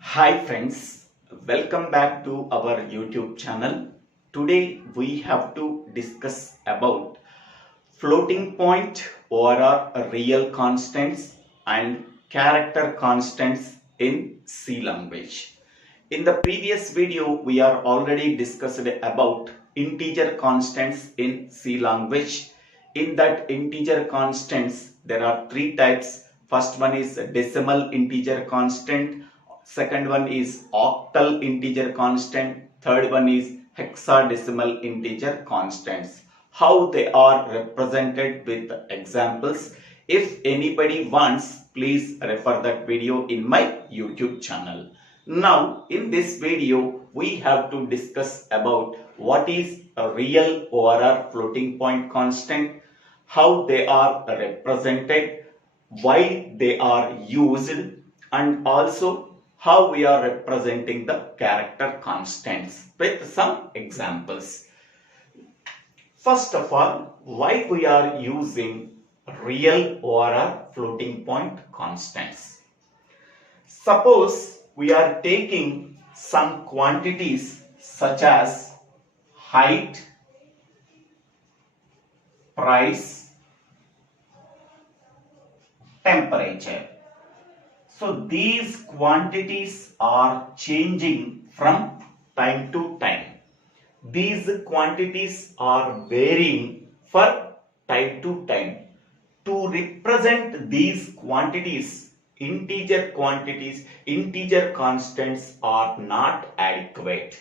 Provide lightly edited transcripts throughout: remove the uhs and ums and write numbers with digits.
Hi friends, welcome back to our YouTube channel. Today we have to discuss about floating point or real constants and character constants in C language. In the previous video we are already discussed about integer constants in C language. In that integer constants there are three types. First one is decimal integer constant, second one is octal integer constant, third one is hexadecimal integer constants. How they are represented with examples. If anybody wants, please refer that video in my YouTube channel. Now in this video we have to discuss about what is a real or a floating point constant, how they are represented, why they are used, and also how we are representing the character constants with some examples. First of all, why we are using real or floating point constants. Suppose we are taking some quantities such as height, price, temperature. So these quantities are changing from time to time. These quantities are varying for time to time. To represent these quantities, integer constants are not adequate.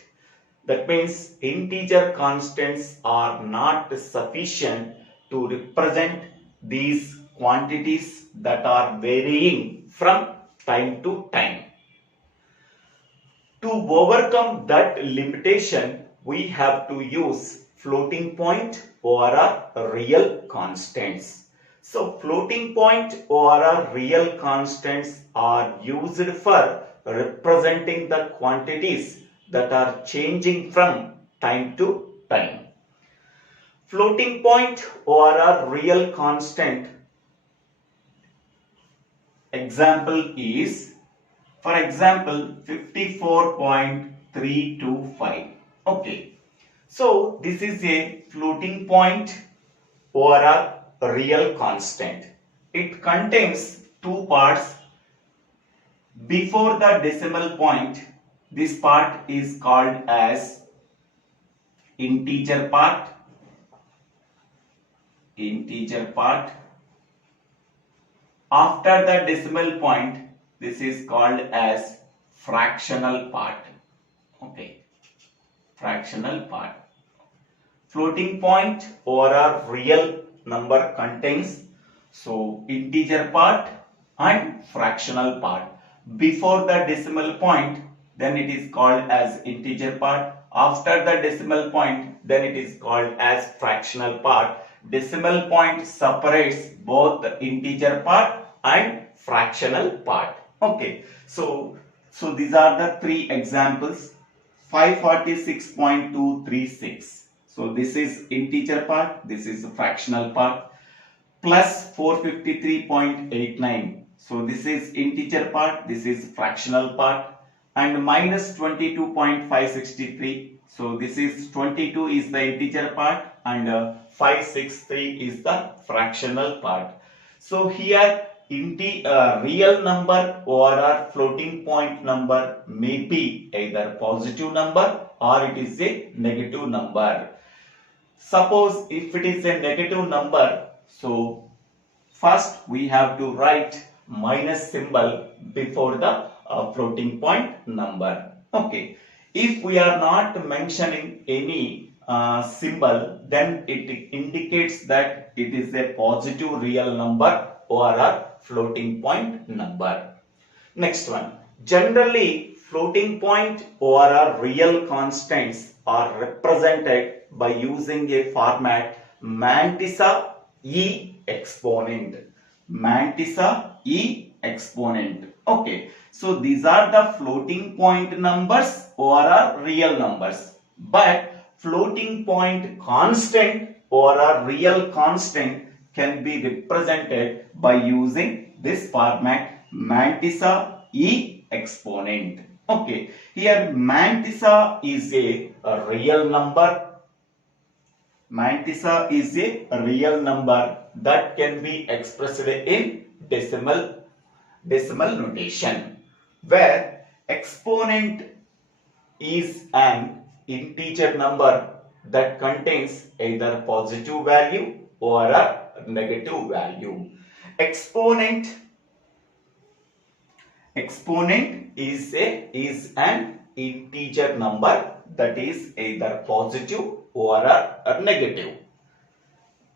That means integer constants are not sufficient to represent these quantities that are varying from time to time. To overcome that limitation, we have to use floating point or real constants. So floating point or real constants are used for representing the quantities that are changing from time to time. Floating point or a real constant example is, for example, 54.325. Okay. So this is a floating point or a real constant. It contains two parts. Before the decimal point, this part is called as integer part. After the decimal point, this is called as fractional part. Okay, fractional part. Floating point or a real number contains integer part and fractional part. Before the decimal point, then it is called as integer part. After the decimal point, then it is called as fractional part. Decimal point separates both the integer part and fractional part. Okay, so these are the three examples. 546.236. So this is integer part, this is the fractional part. Plus 453.89. So this is integer part, this is fractional part. And minus 22.563. So this is 22 is the integer part and 563 is the fractional part. So here real number or a floating point number may be either positive number or it is a negative number. Suppose if it is a negative number, so first we have to write minus symbol before the floating point number. Okay, if we are not mentioning any symbol, then it indicates that it is a positive real number or a floating point number. Next one, generally floating point or a real constants are represented by using a format mantissa e exponent. Mantissa e exponent. Okay, so these are the floating point numbers or are real numbers, but floating point constant or a real constant can be represented by using this format mantissa e exponent. Okay, here mantissa is a real number. Mantissa is a real number that can be expressed in decimal notation, where exponent is an integer number that contains either positive value or a negative value. Exponent is an integer number that is either positive or a negative.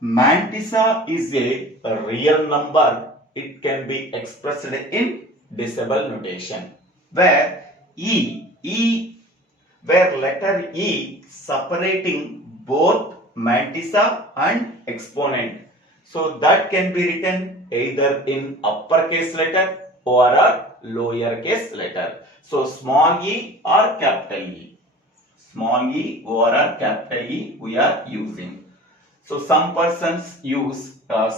Mantissa is a real number. It can be expressed in decimal notation, where where letter E separating both mantissa and exponent. So that can be written either in uppercase letter or a lowercase letter. So small e or capital E. Small e or a capital E we are using. So some persons use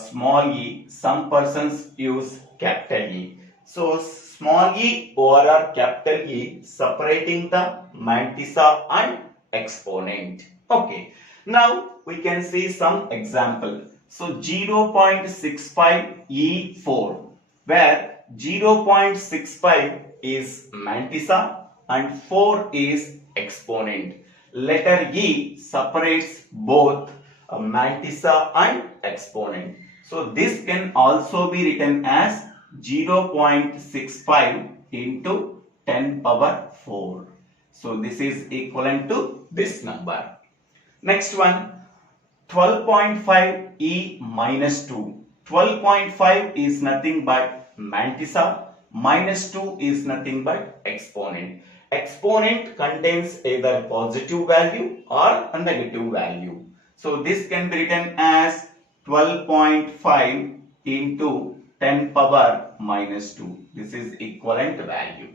small e, some persons use capital E. So small e or a capital E separating the mantissa and exponent. Okay. Now we can see some example. So 0.65 E4, where 0.65 is mantissa and 4 is exponent. Letter E separates both mantissa and exponent. So this can also be written as 0.65 into 10 power 4. So this is equivalent to this number. Next one, 12.5 E minus 2. 12.5 is nothing but mantissa, minus 2 is nothing but exponent. Exponent contains either positive value or a negative value. So this can be written as 12.5 into 10 power minus 2. This is equivalent value.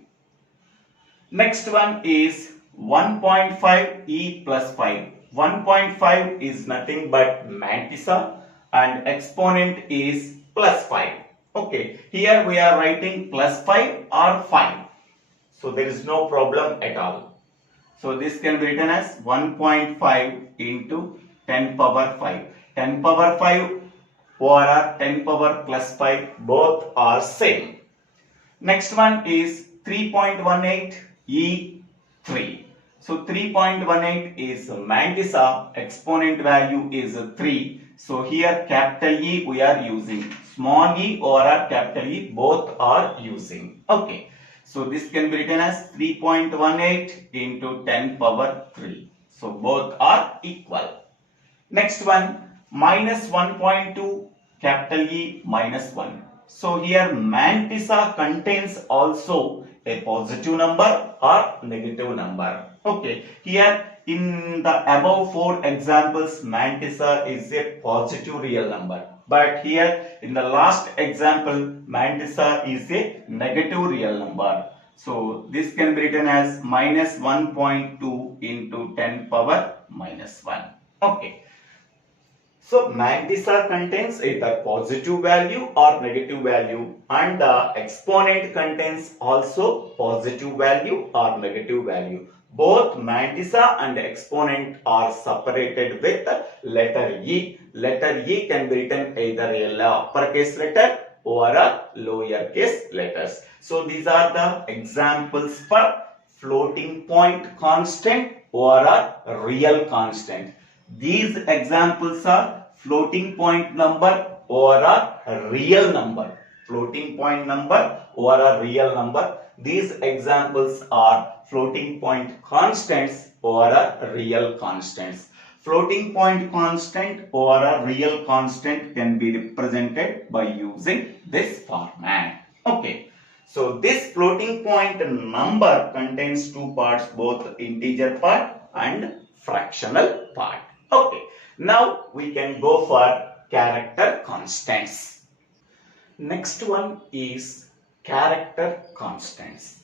Next one is 1.5 E plus 5. 1.5 is nothing but mantissa and exponent is plus 5. Okay, here we are writing plus 5 or 5. So there is no problem at all. So this can be written as 1.5 into 10 power 5. 10 power 5 or 10 power plus 5 both are same. Next one is 3.18 E3. So 3.18 is mantissa, exponent value is 3. So here capital E we are using, small e or capital E both are using. Okay. So this can be written as 3.18 into 10 power 3. So both are equal. Next one, minus 1.2 capital E minus 1. So here mantissa contains also a positive number or negative number. Okay, here in the above 4 examples, mantissa is a positive real number. But here in the last example, mantissa is a negative real number. So this can be written as minus 1.2 into 10 power minus 1. Okay. So mantissa contains either positive value or negative value, and the exponent contains also positive value or negative value. Both mantissa and exponent are separated with letter E. Letter E can be written either a uppercase letter or a lowercase letters. So these are the examples for floating point constant or a real constant. These examples are floating point number or a real number. Floating point number or a real number. These examples are floating point constants or a real constants. Floating point constant or a real constant can be represented by using this format. Okay. So this floating point number contains two parts, both integer part and fractional part. Okay. Now we can go for character constants. Next one is character constants.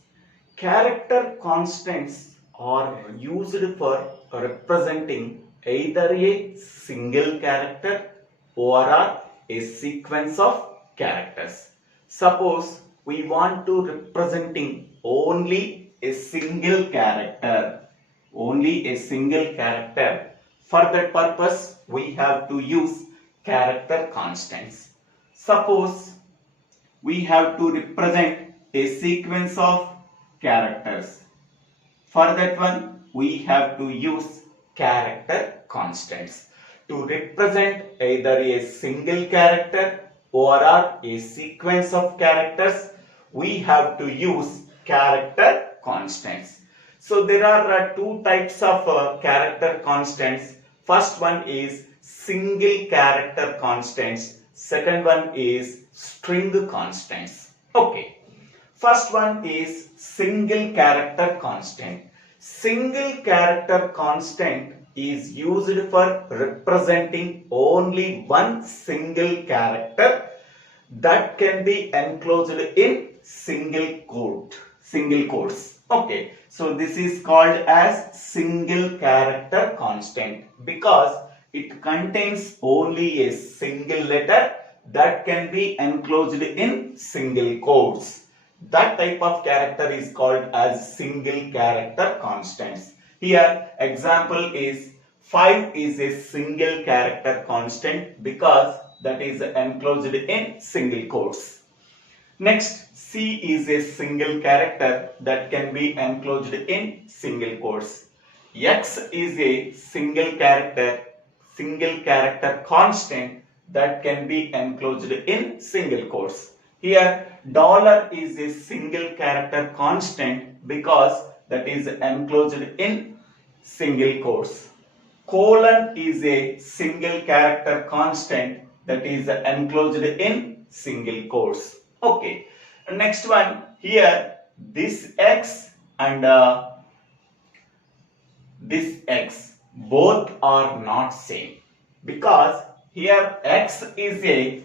Character constants are used for representing either a single character or a sequence of characters. Suppose we want to representing only a single character. Only a single character. For that purpose, we have to use character constants. Suppose we have to represent a sequence of characters. For that one, we have to use character constants to represent either a single character or a sequence of characters. We have to use character constants. So there are two types of character constants. First one is single character constants. Second one is string constants. Okay. First one is single character constant. Single character constant is used for representing only one single character that can be enclosed in single quotes. Okay, so this is called as single character constant because it contains only a single letter that can be enclosed in single quotes. That type of character is called as single character constants. Here example is 5 is a single character constant because that is enclosed in single quotes. Next, C is a single character that can be enclosed in single quotes. X is a single character constant that can be enclosed in single quotes. Here dollar is a single character constant because that is enclosed in single quotes. Colon is a single character constant that is enclosed in single quotes. Okay. Next one, here this X and this X both are not same because here X is a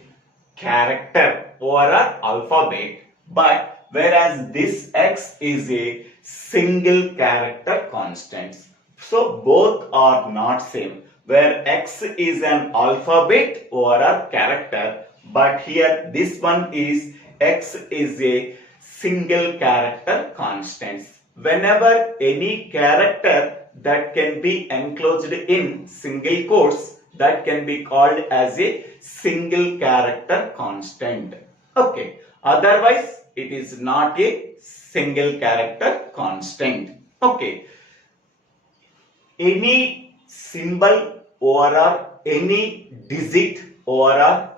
character or an alphabet, but whereas this X is a single character constant. So both are not same, where X is an alphabet or a character, but here this one is X is a single character constant. Whenever any character that can be enclosed in single quotes, that can be called as a single character constant. Okay. Otherwise, it is not a single character constant. Okay. Any symbol or any digit or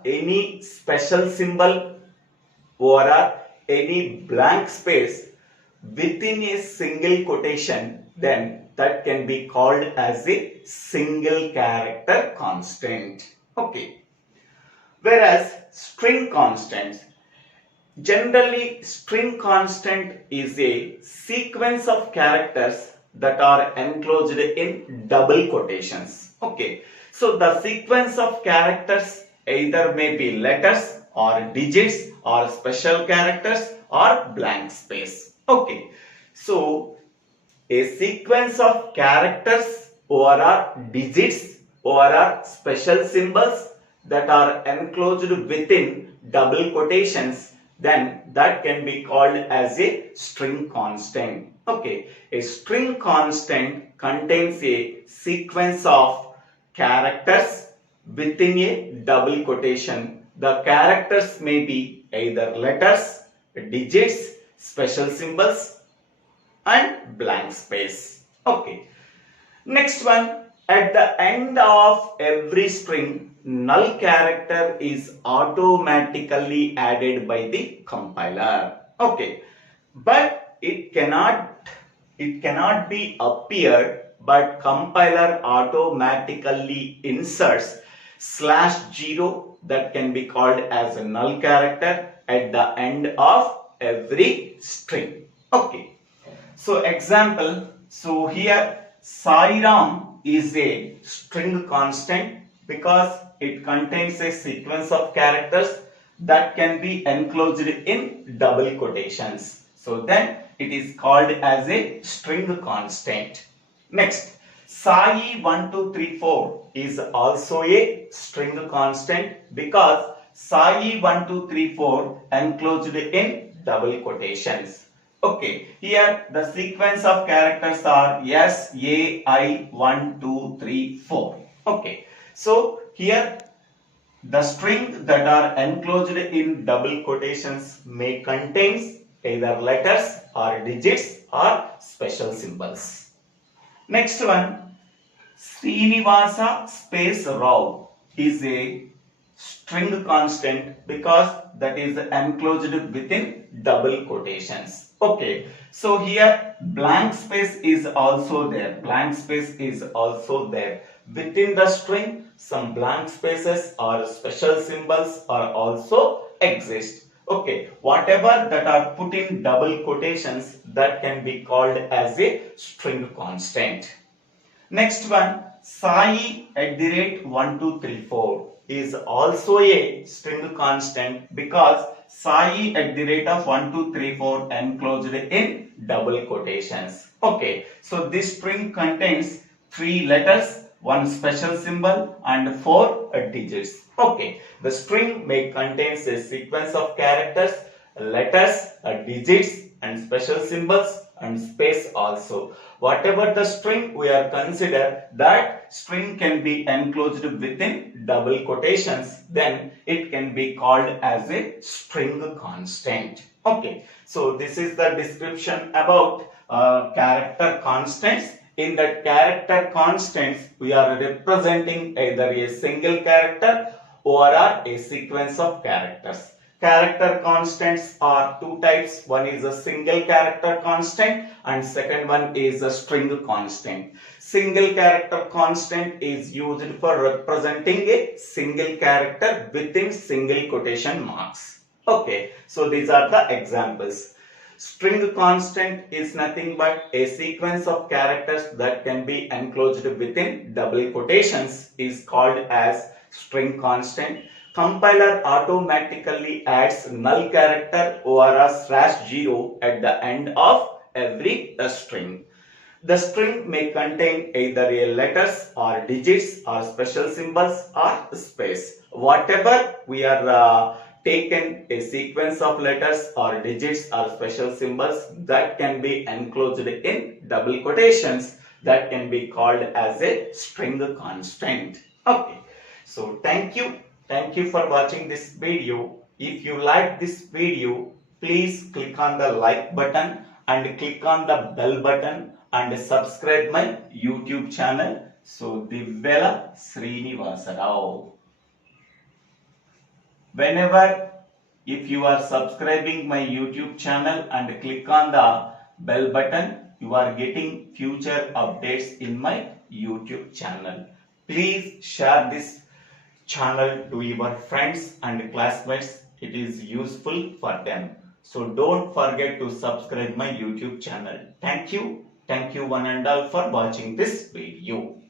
any special symbol or any blank space within a single quotation, then that can be called as a single character constant. Okay. Whereas string constants, generally string constant is a sequence of characters that are enclosed in double quotations. Okay. So the sequence of characters either may be letters or digits or special characters or blank space. Okay. So a sequence of characters or digits or special symbols that are enclosed within double quotations, then that can be called as a string constant. Okay, a string constant contains a sequence of characters within a double quotation. The characters may be either letters, digits, special symbols and blank space. Okay. Next one, at the end of every string, null character is automatically added by the compiler. Okay. But it cannot be appeared, but compiler automatically inserts /0 that can be called as a null character at the end of every string. Okay. So example, so here Sairam is a string constant because it contains a sequence of characters that can be enclosed in double quotations. So then it is called as a string constant. Next, Sai 1234 is also a string constant because Sai 1234 enclosed in double quotations. Okay, here the sequence of characters are S, A, I, 1, 2, 3, 4. Okay, so here the string that are enclosed in double quotations may contain either letters or digits or special symbols. Next one, Srinivasa space Rao is a string constant because that is enclosed within double quotations. Okay, so here blank space is also there. Blank space is also there. Within the string, some blank spaces or special symbols are also exist. Okay, whatever that are put in double quotations, that can be called as a string constant. Next one, Sai @1234 is also a string constant because Sai @1234 enclosed in double quotations. Okay, so this string contains 3 letters, 1 special symbol and 4 digits. Okay, the string may contain a sequence of characters, letters, digits and special symbols and space also. Whatever the string we are consider, that string can be enclosed within double quotations, then it can be called as a string constant. Okay, so this is the description about character constants. In that character constants, we are representing either a single character or a sequence of characters. Character constants are 2 types. One is a single character constant and second one is a string constant. Single character constant is used for representing a single character within single quotation marks. Okay, so these are the examples. String constant is nothing but a sequence of characters that can be enclosed within double quotations is called as string constant. Compiler automatically adds null character or a /0 at the end of every string. The string may contain either a letters or digits or special symbols or space. Whatever we are taken a sequence of letters or digits or special symbols that can be enclosed in double quotations, that can be called as a string constant. Okay, so thank you for watching this video. If you like this video, please click on the like button and click on the bell button and subscribe my YouTube channel. So Divvela Srinivasa Rao. Whenever if you are subscribing my YouTube channel and click on the bell button, you are getting future updates in my YouTube channel. Please share this channel to your friends and classmates. It is useful for them. So don't forget to subscribe my YouTube channel. Thank you one and all for watching this video.